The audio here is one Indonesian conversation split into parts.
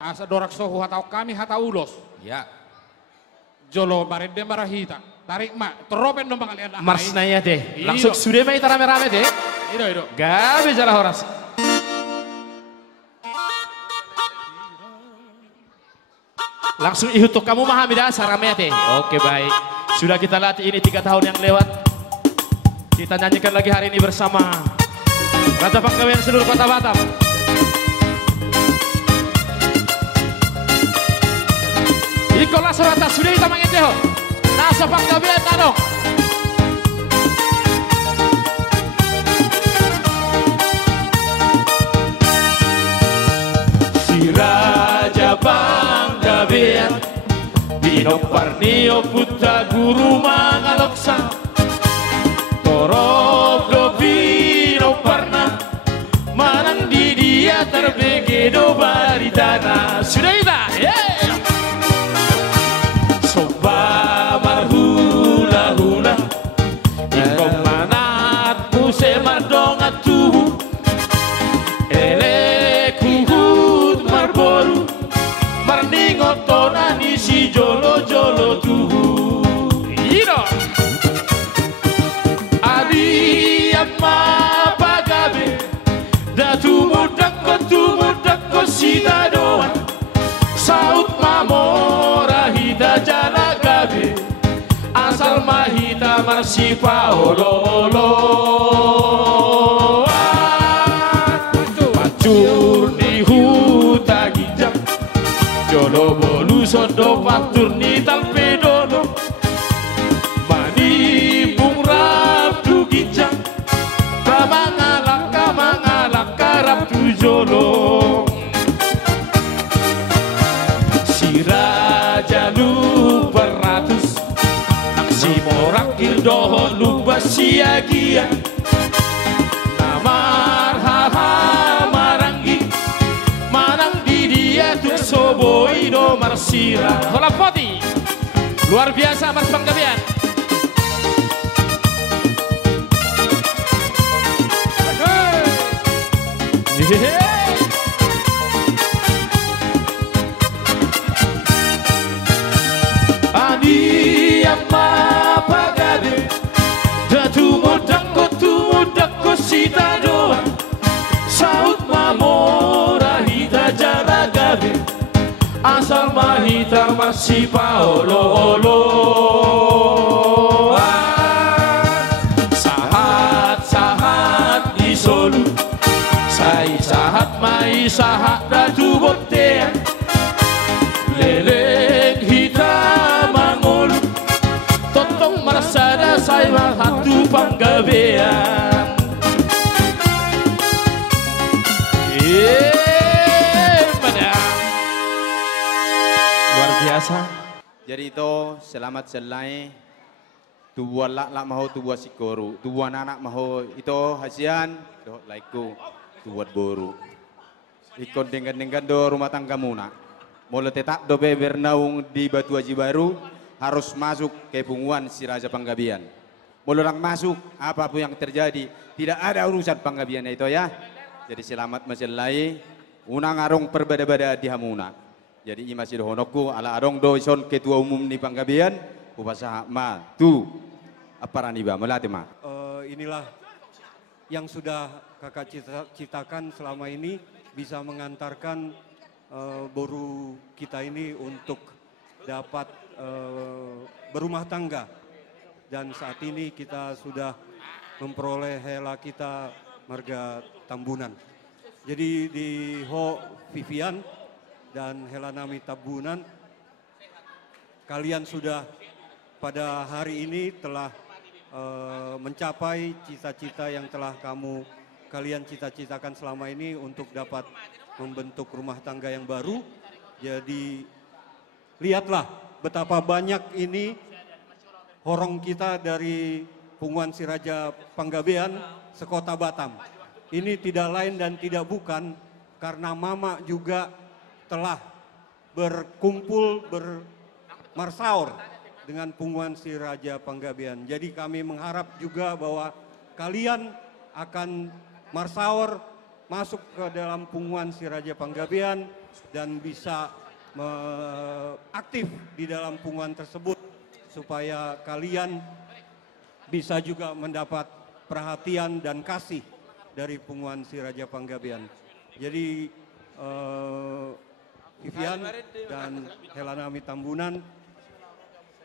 Asa dorak sohu hatau kami hatau ulos. Ya. Jolo barende marahita. Tarik mak, teropen dong kalian. Mars naya deh. Langsung sudah main rame-rame deh. Ido. Gabe jalan horas. Langsung ihutuk kamu memahami dasar rame deh. Oke baik. Sudah kita latih ini 3 tahun yang lewat. Kita nyanyikan lagi hari ini bersama Raja Panggabean seluruh kota Batam. Ikolah surata sudah kita mengeteho. Nasa Panggabean tanong. Si Raja Panggabean Dino Parnio Putra Guru Mangaloksa Torok Dovino Parna Manang di dia terbegedo baritana. Sudah kita, yeah. Soba marhula-hula Iko manatmu semadongatu Elekuhut marboru Marningotona nisi jolo-jolo tuhu. Ino Adi amma pagabe Datu mudako sita doan Saut mamora hita jana gabe Asal mahita marsipa olo-olo Pacur di huta gijang Jolo bolu sondo patur ni talpedono Mani bung rabdu gijang Kamangalak karab tu jolo Si Raja lupa ratus Aksi morakir dohon lupa siagia Namar haha maranggi Manang di dia tuk soboi do marsira. Hola poti luar biasa Mas Panggabean. Ani amma pagade Datu mudako sita doa Saut mamora hita jara gabe Asal mahita masih paolo-olo Sahat di solu Sai sahat mai sahat datu botean Leleng hitam mangolu Totong merasada saya hatu Panggabean. Luar biasa. Jadi itu selamat selai tubuh lak maho tubuh sikoru tubuh anak maho itu hasian doh laiku tubuh boru ikon dengan do rumah tangga muna mulai tetap do bernaung di Batu Haji Baru harus masuk ke punguan si Raja Panggabean. Mulai orang masuk apapun yang terjadi tidak ada urusan Panggabean itu ya. Jadi selamat maselai unang arong perbeda-beda di hamuna. Jadi masih dohonoku ala arong do ison ketua umum di Panggabean upasa ma tu apa raniba melati ma. Inilah yang sudah kakak citakan selama ini bisa mengantarkan boru kita ini untuk dapat berumah tangga dan saat ini kita sudah memperoleh hela kita marga Tambunan. Jadi di Ho Vivian dan Helanami Tambunan kalian sudah pada hari ini telah mencapai cita-cita yang telah kalian cita-citakan selama ini untuk dapat membentuk rumah tangga yang baru. Jadi lihatlah betapa banyak ini horong kita dari Punguan Si Raja Panggabean sekota Batam. Ini tidak lain dan tidak bukan karena Mama juga telah berkumpul bermarsaur dengan Punguan Si Raja Panggabean. Jadi kami mengharap juga bahwa kalian akan marsaur masuk ke dalam punggungan si Raja Panggabean dan bisa aktif di dalam punggungan tersebut supaya kalian bisa juga mendapat perhatian dan kasih dari punggungan si Raja Panggabean. Jadi Vivian dan Helana Mitambunan,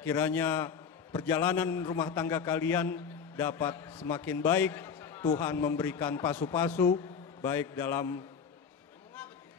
kiranya perjalanan rumah tangga kalian dapat semakin baik. Tuhan memberikan pasu-pasu baik dalam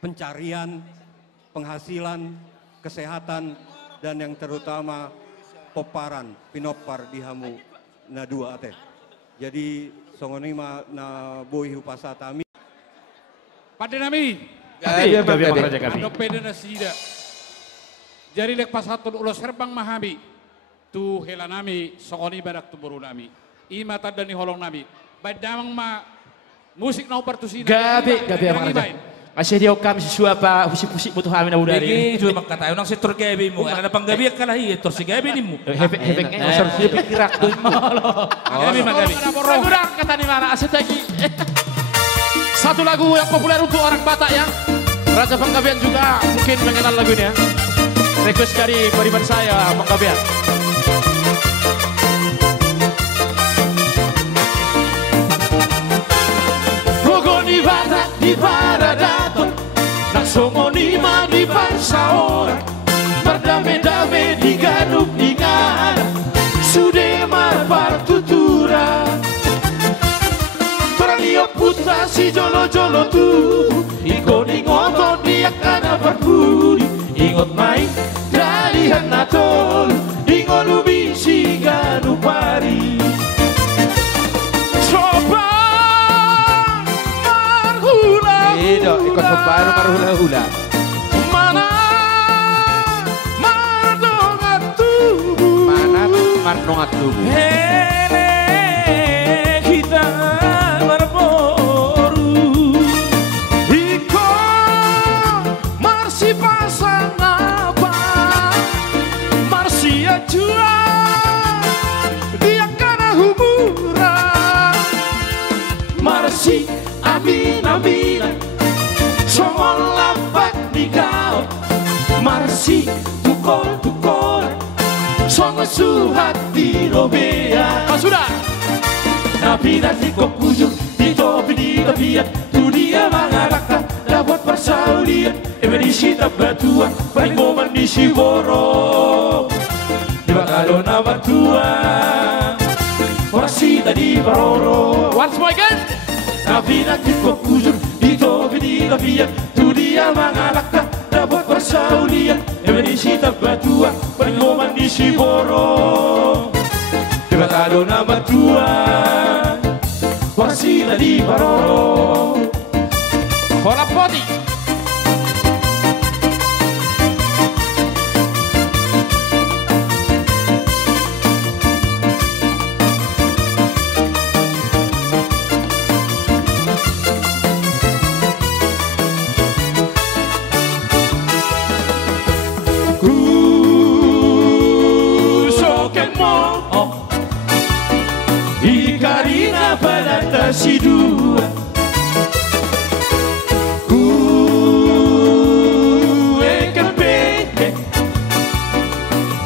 pencarian, penghasilan, kesehatan, dan yang terutama poparan, pinopar dihamu na dua teh. Jadi songonima na boy hupasatami. Pada nami, Kami. ada pede nasida. Jadi lek pasatun ulo serbang mahami, tu hela nami, sokoni badak tu buru nami. Ima tadani holong nami. Badamang ma musik nau partusina. Gabi Bang Raja. Masih dia kami suapa pusik-pusik butuh amin abu dari. Bagi cuma makata unang si Turgabi mo. Ana Panggabi kalah iya Tur si Gabi nimu. Hefek usar dia pikirak tuh. Gabi magabi. Kurang kata di mana aset lagi. Satu lagu yang populer untuk orang Batak ya. Raja Panggabean juga mungkin mengenal lagunya. Request dari bariban saya Panggabean. Di Batak di Paradaton, nak songonima di Pansaora, berdame-dame di Ganuk di Ngada, Sudemar Partutura, Toralio putra si jolo-jolo tubuh, ikon ingoton dia kana berbudi, ingot main dari Hanatol, ingot lubi si Ganupari. Iya, ikut pembaru marhula-hula. Mana mardongat tubuh. Mana mardongat tubuh. Hele kita berboru. Iko marsi pasang apa? Marsi ajua dia kana humuran. Marsi amin-aminan. Somol lapak di kau, marsi tukol, songo suhat di robea. Oh, sudah. Nabi nanti kau kujur, di topi di tabiat, tu dia mengarahkan, dapat persaulian, emerisi tabatuan, baik momen di Siboro, di Bakalo nama tua, orasi tadi baroro. Once more again. Nabi nanti kau kujur, di tabiat, tu dia mengalahkan, dapat persaulian, emerisi tabatuan, baik momen di Siboro, di Bakalo nama tua, orasi tadi baroro. Hola poti. Ikarina pada si dua, kepeke.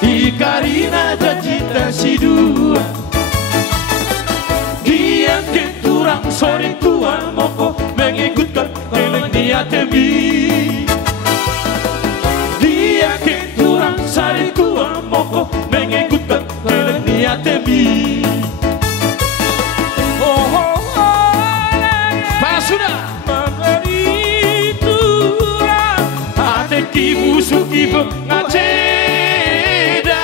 Ikarina cita si dua, dia keturang sore tua moko mengikutkan keleng niat demi. Dia keturang sore tua moko mengikutkan keleng niat demi. Sudah mengeritura hati musuh tipe ngaceda.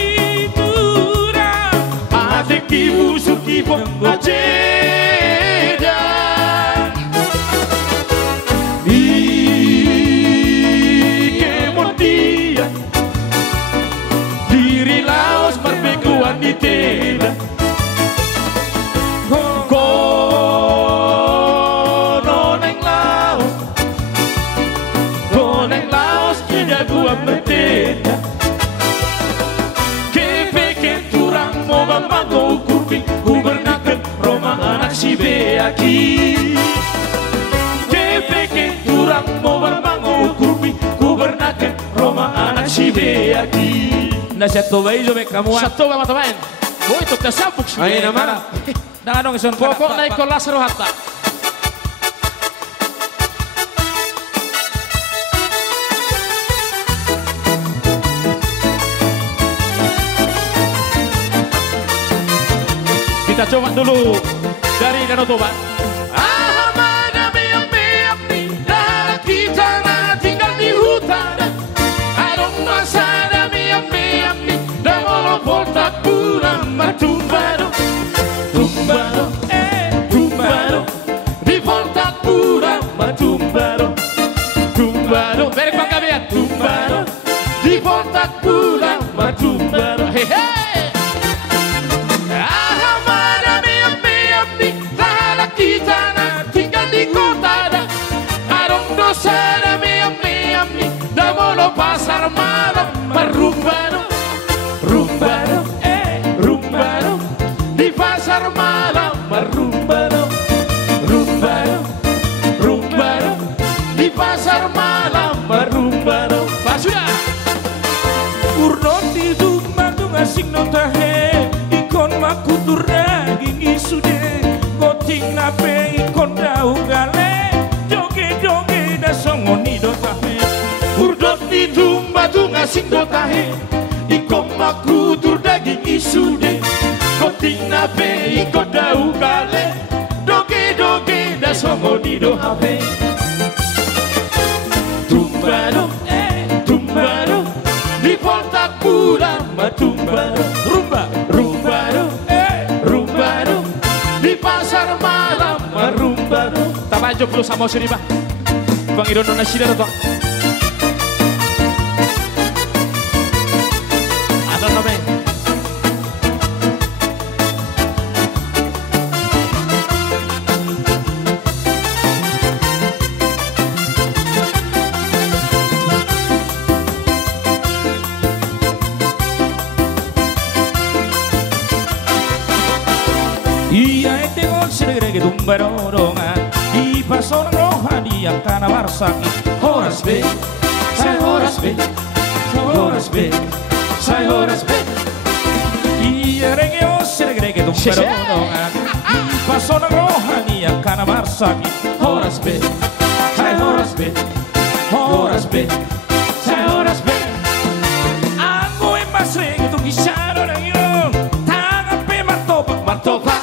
Mengeritura hati musuh tipe ngaceda. Kemudian diri Laos berbekuan di tenda. Kono neng Laos tidak gua bertenda. Kepeke turang mo aqui. Que pequeno turang mau bermango kurmi, kubernakan Roma anak si be aqui. Na satu beijo be kamu. Satu ba teman? Oh itu tersabuk sih. Ay naman. Na anong ison Pokok naik kelas rohata. Kita coba dulu dari Danau Toba. Kita tinggal di hutan. Adong masada mi, damolo volta pulang matumbado, tumbado, tumbado, di volta pulang matumbado, tumbado, beri pangkabian, tumbado, di volta pulang matumbado, hehe. Kita tinggal di kota dan adong dosa mi, damolo pasar malam merumbado, rumbado, rumbado, di pasar malam merumbado, rumbado, rumbado, di pasar malam merumbado. Pak sudah. Urdon di rumah tu ngasing notahe, ikon makutur daging isude. Goting nape ikon daun gale, joge-joge da songoni dotahe. Urdot di tumba tu ngasing dotahe, ikon makutur daging isude. Goting nape ikon daun gale, doge-doge da songoni dotahe. Tumbado, tumbado, di volta pulang matumbado, rumba, rumbado, rumbado, di pasar malam merumbado. Tabajo dulu sama sini bang, bang Idono Nasida datang. Ada namanya. Iya tengok segera tumba dorongan di pasar rohani yang kana marsaki. Horas be, saya horas be, horas be, saya horas be. Iya regeo segera tumba dorongan di pasar rohani yang kana marsaki. Horas be, saya horas be, horas be, saya horas be. Aku emas regeo kisah orang yun, tangan pe martopak Martopa,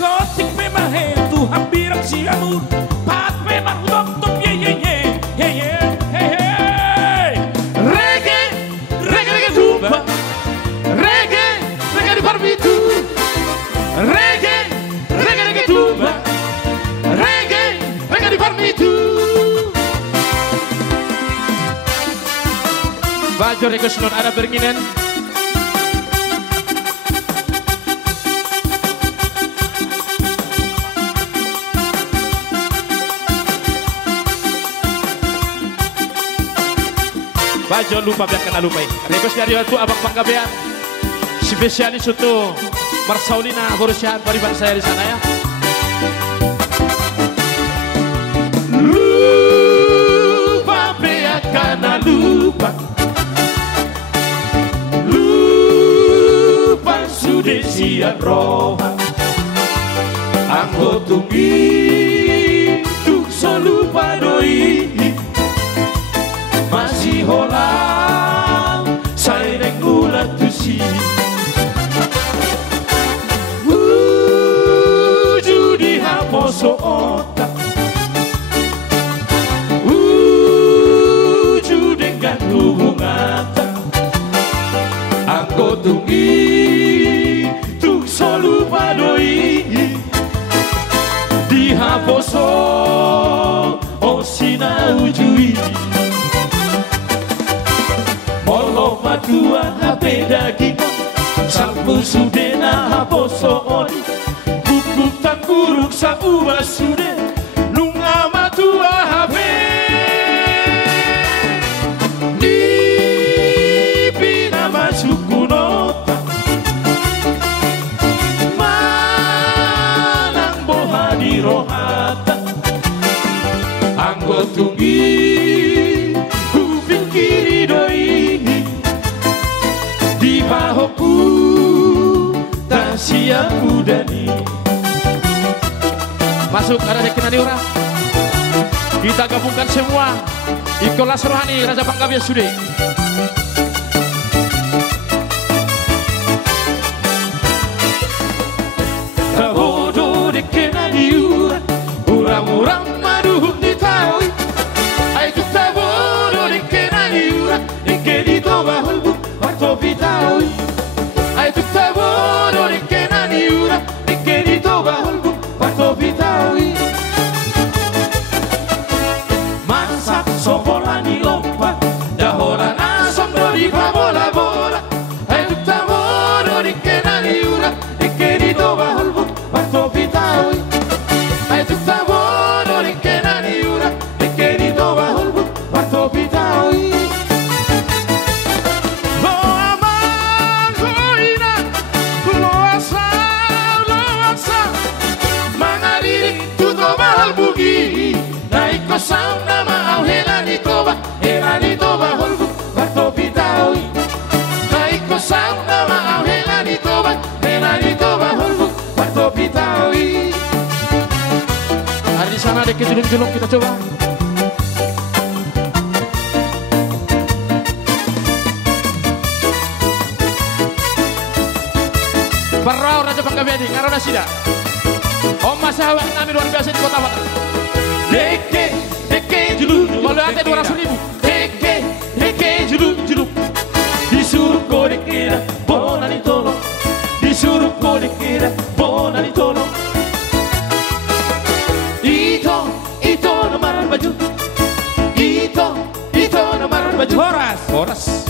gotik pe mahentu hampir si amur, pat pe marloptop ye ye ye ye ye ye ye. reggae, reggae reggae tumba, reggae, reggae di parbitu, reggae, reggae reggae tumba, reggae, reggae di parbitu. Baju reggae sunon ada beringinan. Bajo lupa biar kena lupa. Request dari waktu abang Panggabean. Spesialis untuk Marsaulina Borussia pariban saya di sana ya. Lupa biar kena lupa. Lupa sudah siap rohan. Anggo tunggi tuk solupa doi. Masih holang saya ngulat tusi judi haposo otak judi gantu bungata aku tunggi tuk solu padoi di haposo o sina ujui molo matua hape daging sampu sudena haposo oni bubuk tangkuruk sa ubah sude nunga matua hape di pina masuk nota manang boha rohata anggo tunggi ku pikiri doi di bahoku tak siap udani. Masuk ada rekenani orang. Kita gabungkan semua Ikolas rohani Raja Panggabean Sude. Tabodo rekenani urang-urang maduhuk ditawi. Ay tu tabodo rekenani rekenito bahulbu waktu bitawi. Ay tu tabodo rekenani rekenito bahulbu waktu bitawi. Masak sobolani lompat dahola nasam dori bola-bola. Ay tu tabodo rekenani rekenito bahulbu waktu bitawi. Ay tu tabodo rekenani rekenito bahulbu waktu bitawi. Lo aman lo ina lo asa mangalirik tuto bahal bugi naik kosang nama au helani toba holbu waktu bitawi. Naik kosang nama au helani toba holbu waktu bitawi. Ada di sana ada kejulung-julung, kita coba. Perau Raja Panggabean karena sida. Om Masahawak kami luar biasa di Kota Batam. Deke juluk Kalau ada 200.000. Deke juluk disuruh kode kira bonani tolong. Disuruh kode kira bonani tolong. Ito nomor baju. Ito nomor baju. Horas.